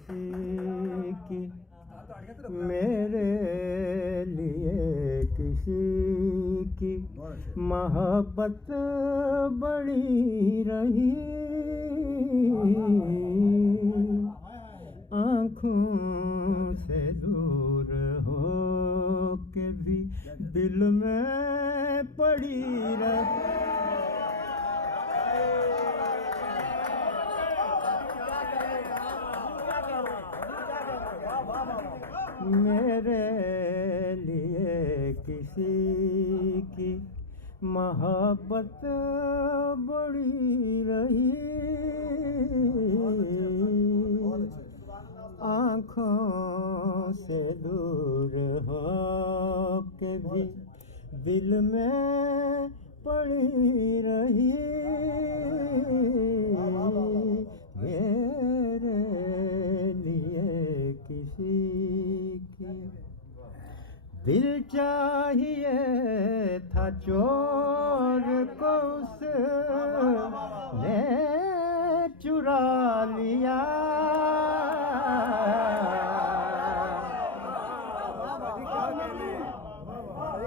किसी की, मेरे लिए किसी की मोहब्बत बड़ी रही। आँखों से दूर हो के भी दिल में पड़ी रही। मेरे लिए किसी की मोहब्बत बड़ी रही। आँखों से दूर हो के भी दिल में पड़ी रही। मेरे लिए किसी की दिल चाहिए था चोर को, उसने चुरा लिया।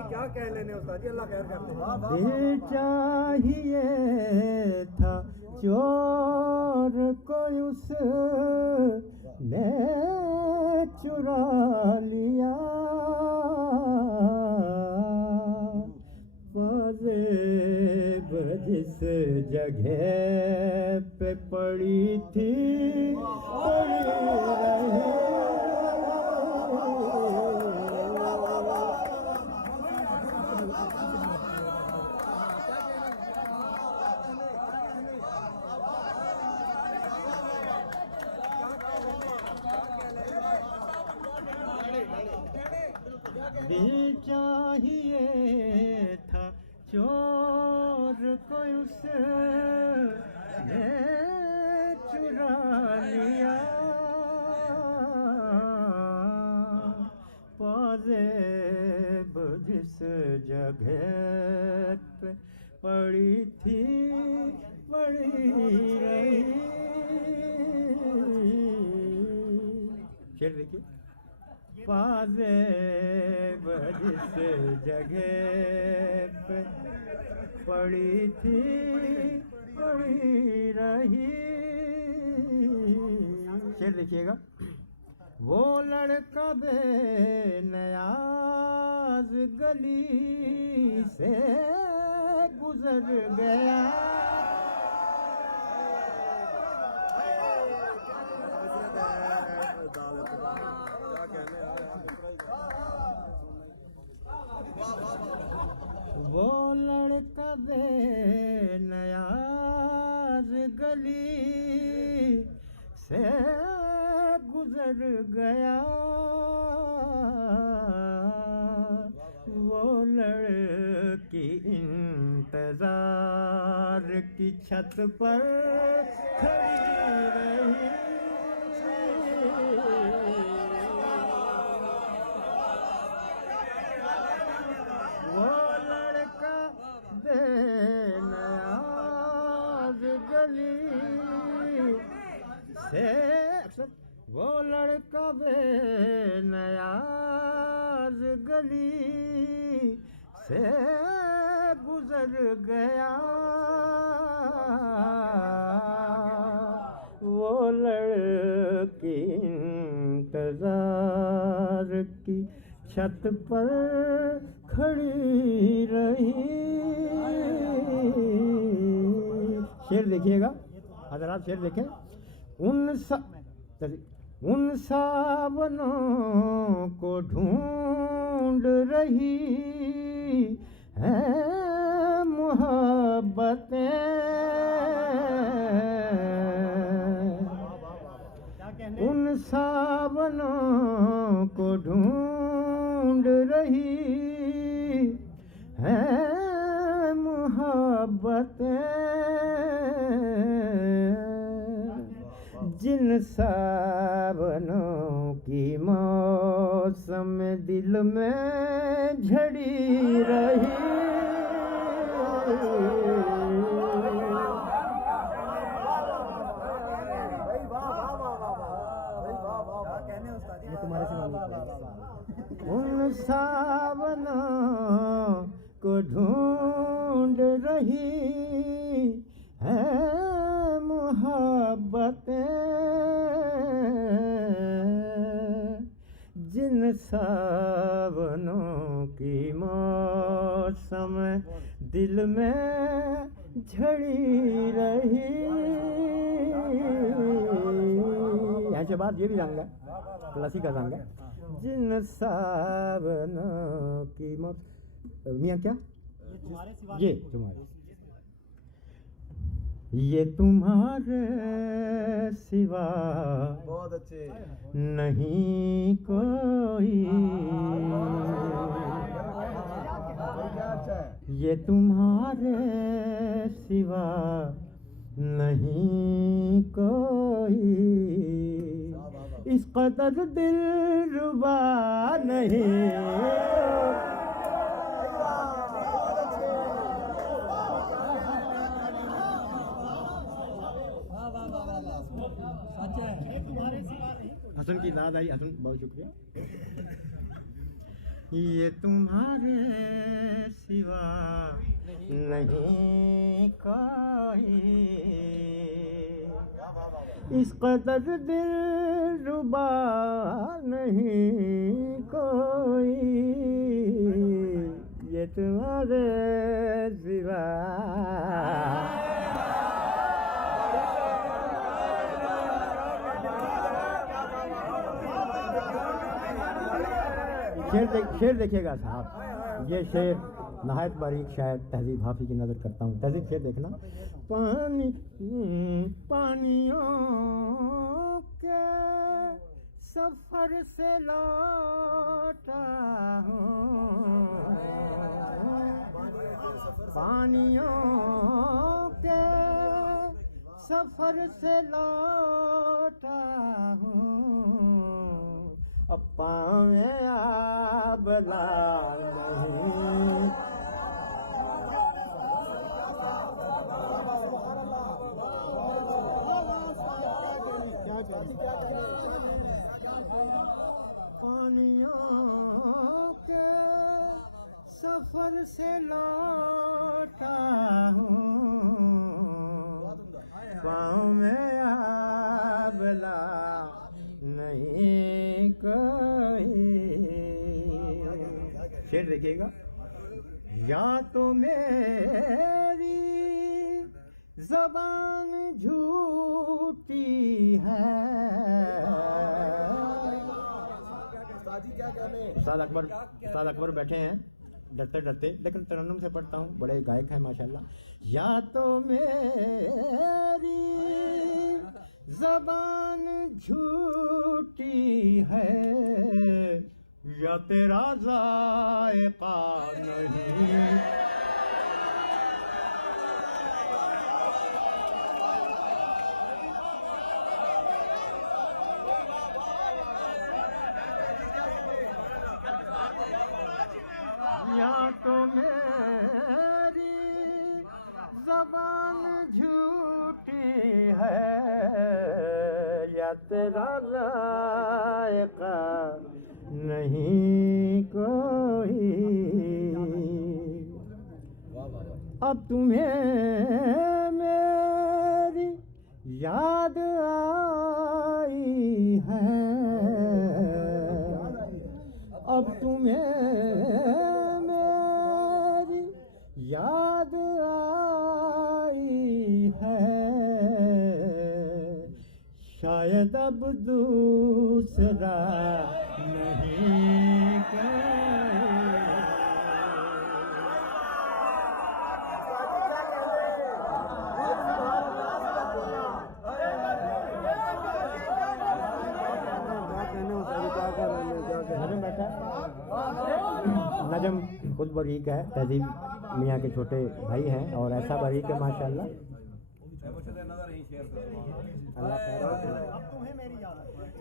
क्या कह लेने उस्ताद जी, अल्लाह खैर करते हैं। दिल चाहिए था चोर को, उसने चुरा लिया। पाजेब जिस जगह पे पड़ी थी पड़ी रही। दिल चाहिए था चोर को, उसने चुरा लिया। पाजेब जिस जगह पे पड़ी थी पड़ी रही। शेर देखिए। पाजेब जिस जगह पे पड़ी थी पड़ी रही। शेर देखिएगा। वो लड़का बेनियाज गली से गुजर गया। वो लड़का बेनियाज गली से गुजर गया। वो लड़की इंतजार की छत पर खड़ी रही। वो लड़का बेनियाज गली से गुजर गया। वो लड़की इंतजार की छत पर खड़ी रही। शेर देखिएगा, अगर आप शेर देखें। उन सावनों को ढूंढ रही है मोहब्बतें। उन सावनों को ढूंढ रही है मोहब्बतें। जिन सावनों की मौसम दिल में झड़ी रही। उन सावनों को ढूंढ रही है मोहब्बतें, जिन सावनों की मौसम दिल में झड़ी रही। यहाँ से बात ये भी रंग है, लसी का रंग है। जिन सावनों की मौसम, मियाँ क्या ये तुम्हारे, ये तुम्हारे सिवा बहुत अच्छे। नहीं कोई, ये तुम्हारे सिवा नहीं कोई, इस कदर दिलरुबा नहीं। हसन की याद आई, हसन बहुत शुक्रिया। ये तुम्हारे सिवा नहीं कोई, इस कदर दिलरुबा नहीं कोई, ये तुम्हारे सिवा। शेर देखिएगा साहब, ये शेर नहायत बारीक शायद तहजीब हाफी की नज़र करता हूँ। तहजीब शेर देखना। पानियों के सफ़र से लौटा हूँ, पानियों के सफ़र से लौटा हूँ, अब पाँव में आबला नहीं। पानियों के सफर से लौटा हूँ, पाँव में आबला नहीं कोई। शेर देखिएगा। या तो मेरी ज़बान झूठी है, उस्ताद अकबर बैठे हैं डरते डरते, लेकिन तरन्नुम से पढ़ता हूँ, बड़े गायक हैं माशाल्लाह। या तो मेरी ज़बान झूठी है, या तेरा ज़ायक़ा नहीं। या तो मेरी ज़बान झूठी है, या तेरा ज़ायक़ा नहीं कोई। अब तुम्हें मेरी याद आई है, अब तुम्हें याद आई है, शायद अब दूसरा नहीं नजम खुद बारीक है, तहजीब मियाँ के छोटे भाई हैं और ऐसा बारीक है माशाल्लाह।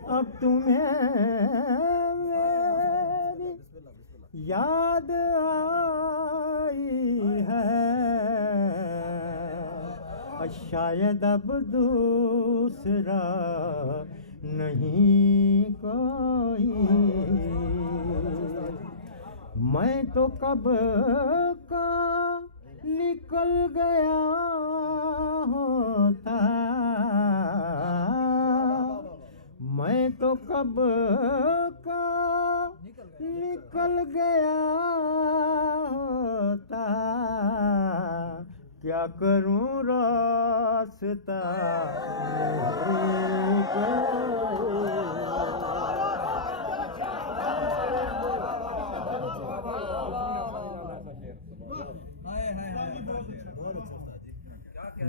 अब तुम्हें मेरी याद आई है, शायद अब दूसरा नहीं कोई, मैं तो कब का निकल गया होता, मैं तो कब का निकल गया होता, क्या करूं रास्ता नहीं कोई।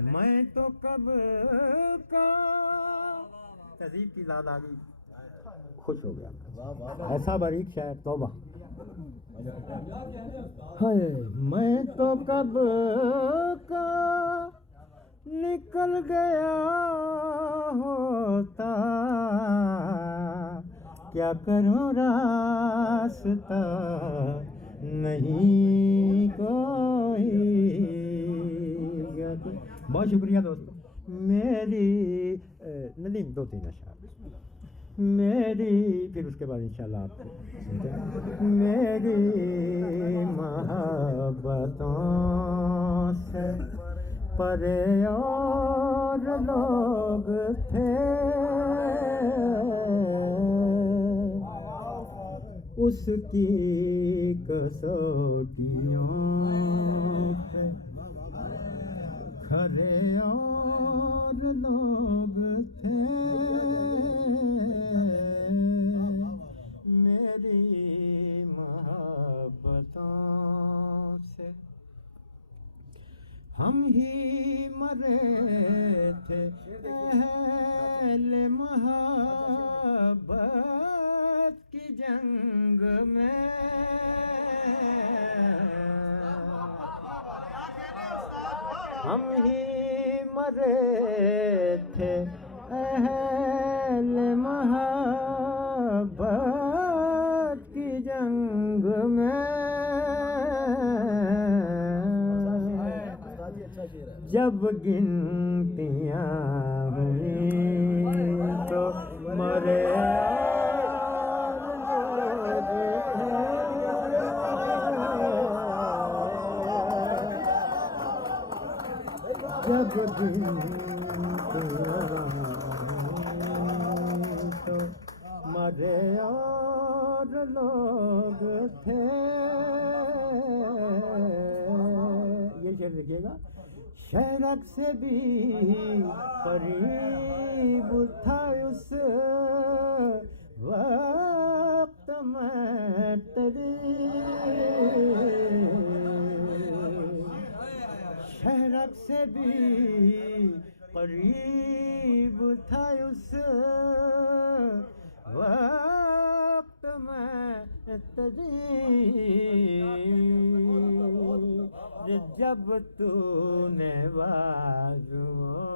मैं तो कब का, तहजीब की लाद आ गई, खुश हो गया। ऐसा बारीक शायर, तौबा। हाय मैं तो कब का निकल गया होता, क्या करूं रास्ता नहीं कोई। बहुत शुक्रिया दोस्तों। मेरी नदीम 2-3 अशार मेरी, फिर उसके बाद इंशाल्लाह आपको सुनते हैं। मेरी मोहब्बतों से परे और लोग थे, उसकी कसौटियों पे खरे और लोग थे, मेरी मोहब्बतों से हम ही मरे थे अहले मोहब्बत की जंग में, हम ही मरे थे अहले मोहब्बत की जंग में, जब गिनतियाँ हुई तो मरे जब गिनतियाँ तो मरे और लोग थे। ये शेर देखिएगा। शहरक से भी करीब था उस वक्त मैं तेरी, शहरक से भी करीब था उस वक्त मैं तेरी, जब तूने बाजुओं